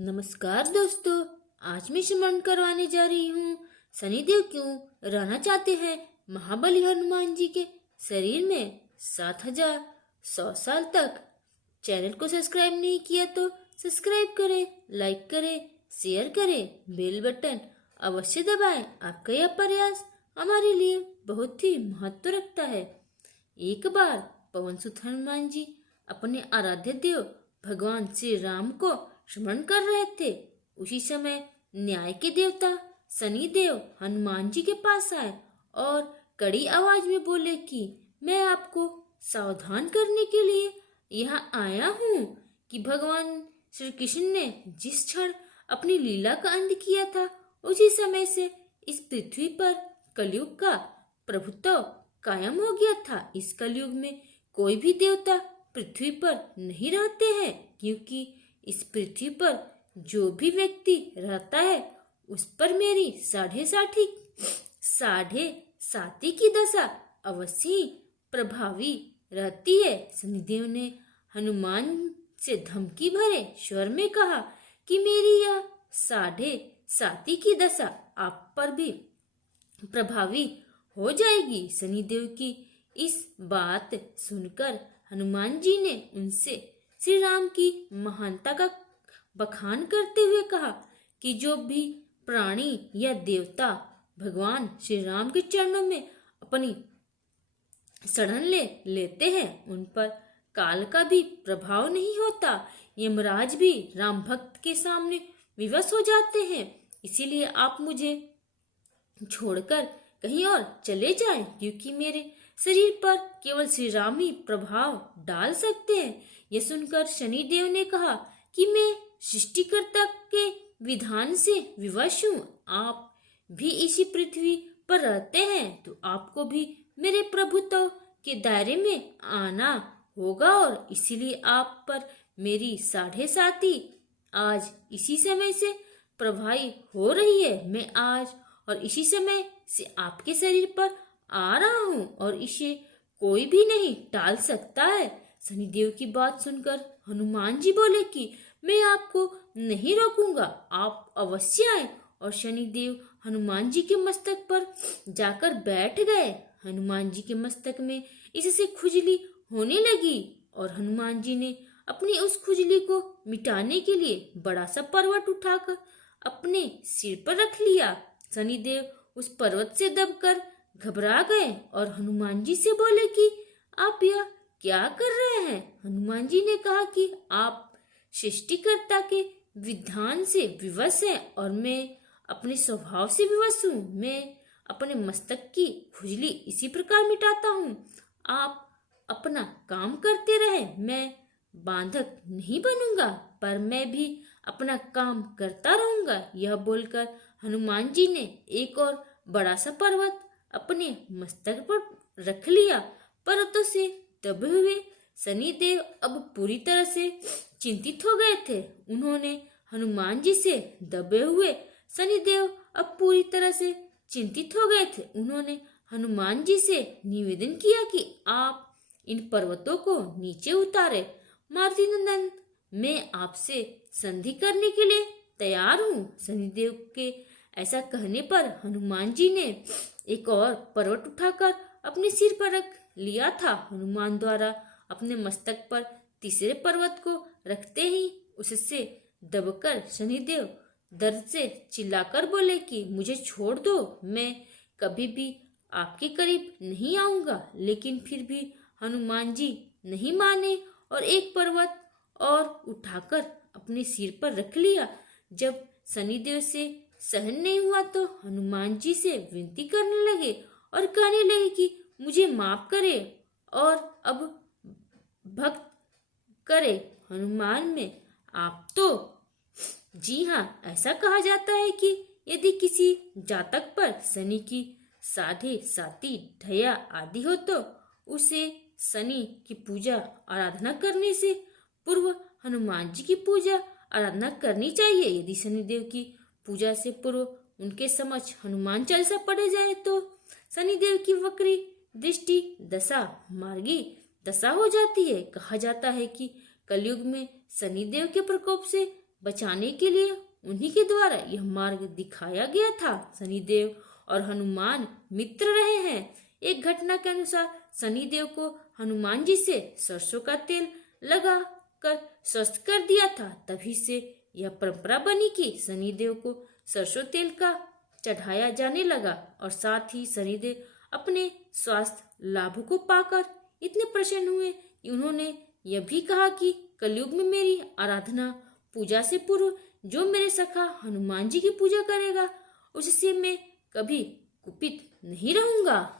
नमस्कार दोस्तों, आज मैं श्रवण करवाने जा रही हूँ शनिदेव क्यों रहना चाहते हैं महाबली हनुमान जी के शरीर में 7100 साल तक। चैनल को सब्सक्राइब नहीं किया तो सब्सक्राइब करें, लाइक करें, शेयर करें, बेल बटन अवश्य दबाएं। आपका यह प्रयास हमारे लिए बहुत ही महत्व रखता है। एक बार पवन सुत हनुमान जी अपने आराध्य देव भगवान श्री राम को स्मरण कर रहे थे। उसी समय न्याय के देवता शनिदेव हनुमान जी के पास आए और कड़ी आवाज में बोले कि मैं आपको सावधान करने के लिए यहाँ आया हूँ कि भगवान श्री कृष्ण ने जिस क्षण अपनी लीला का अंत किया था, उसी समय से इस पृथ्वी पर कलयुग का प्रभुत्व कायम हो गया था। इस कलयुग में कोई भी देवता पृथ्वी पर नहीं रहते हैं, क्योंकि इस पृथ्वी पर जो भी व्यक्ति रहता है उस पर मेरी साढ़े साती की दशा अवश्य ही प्रभावी रहती है। शनिदेव ने हनुमान से धमकी भरे स्वर में कहा कि मेरी यह साढ़े साती की दशा आप पर भी प्रभावी हो जाएगी। शनिदेव की इस बात सुनकर हनुमान जी ने उनसे श्री राम की महानता का बखान करते हुए कहा कि जो भी प्राणी या देवता भगवान श्री राम के चरणों में अपनी शरण लेते हैं, उन पर काल का भी प्रभाव नहीं होता। यमराज भी राम भक्त के सामने विवश हो जाते हैं। इसीलिए आप मुझे छोड़कर कहीं और चले जाएं, क्योंकि मेरे शरीर पर केवल श्री राम ही प्रभाव डाल सकते हैं। यह सुनकर शनिदेव ने कहा कि मैं सृष्टिकर्ता के विधान से विवश हूँ। आप भी इसी पृथ्वी पर रहते हैं, तो आपको भी मेरे प्रभुत्व के दायरे में आना होगा और इसीलिए आप पर मेरी साढ़े साती आज इसी समय से प्रभावी हो रही है। मैं आज और इसी समय से आपके शरीर पर आ रहा हूँ और इसे कोई भी नहीं टाल सकता है। शनिदेव की बात सुनकर हनुमान जी बोले कि मैं आपको नहीं रोकूंगा, आप अवश्य आए। और शनिदेव हनुमान जी के मस्तक पर जाकर बैठ गए। हनुमान जी के मस्तक में इससे खुजली होने लगी और हनुमान जी ने अपनी उस खुजली को मिटाने के लिए बड़ा सा पर्वत उठाकर अपने सिर पर रख लिया। शनिदेव उस पर्वत से दबकर घबरा गए और हनुमान जी से बोले कि आप यह क्या कर रहे हैं। हनुमान जी ने कहा कि आप सृष्टिकर्ता के विधान से विवश हैं और मैं अपने स्वभाव से विवश हूँ। मैं अपने मस्तक की खुजली इसी प्रकार मिटाता हूँ। आप अपना काम करते रहे, मैं बांधक नहीं बनूंगा, पर मैं भी अपना काम करता रहूंगा। यह बोलकर हनुमान जी ने एक और बड़ा सा पर्वत अपने मस्तक पर रख लिया। पर्वतों से दबे हुए शनिदेव अब पूरी तरह से चिंतित हो गए थे। उन्होंने हनुमान जी से दबे हुए शनिदेव अब पूरी तरह से चिंतित हो गए थे। उन्होंने हनुमान जी से निवेदन किया कि आप इन पर्वतों को नीचे उतारे। मारुति नंदन, मैं आपसे संधि करने के लिए तैयार हूँ। शनिदेव के ऐसा कहने पर हनुमान जी ने एक और पर्वत उठाकर अपने सिर पर रख लिया था। हनुमान द्वारा अपने मस्तक पर तीसरे पर्वत को रखते ही उससे दबकर शनिदेव दर्द से चिल्लाकर बोले कि मुझे छोड़ दो, मैं कभी भी आपके करीब नहीं आऊंगा। लेकिन फिर भी हनुमान जी नहीं माने और एक पर्वत और उठाकर अपने सिर पर रख लिया। जब शनिदेव से सहन नहीं हुआ तो हनुमान जी से विनती करने लगे और कहने लगे कि मुझे माफ करे और अब भक्त करे। हनुमान में आप तो जी हाँ, ऐसा कहा जाता है कि यदि किसी जातक पर शनि की साढ़े साती ढैया आदि हो तो उसे शनि की पूजा आराधना करने से पूर्व हनुमान जी की पूजा आराधना करनी चाहिए। यदि शनिदेव की पूजा से पूर्व उनके समक्ष हनुमान चालीसा पढ़े जाए तो शनिदेव की वक्री दृष्टि दशा मार्गी दशा हो जाती है। कहा जाता है कि कलयुग में शनिदेव के प्रकोप से बचाने के लिए उन्हीं के द्वारा यह मार्ग दिखाया गया था। शनिदेव और हनुमान मित्र रहे हैं। एक घटना के अनुसार शनिदेव को हनुमान जी से सरसों का तेल लगा कर स्वस्थ कर दिया था। तभी से यह परंपरा बनी कि शनिदेव को सरसों तेल का चढ़ाया जाने लगा और साथ ही शनिदेव अपने स्वास्थ्य लाभ को पाकर इतने प्रसन्न हुए कि उन्होंने यह भी कहा कि कलयुग में मेरी आराधना पूजा से पूर्व जो मेरे सखा हनुमान जी की पूजा करेगा उससे मैं कभी कुपित नहीं रहूंगा।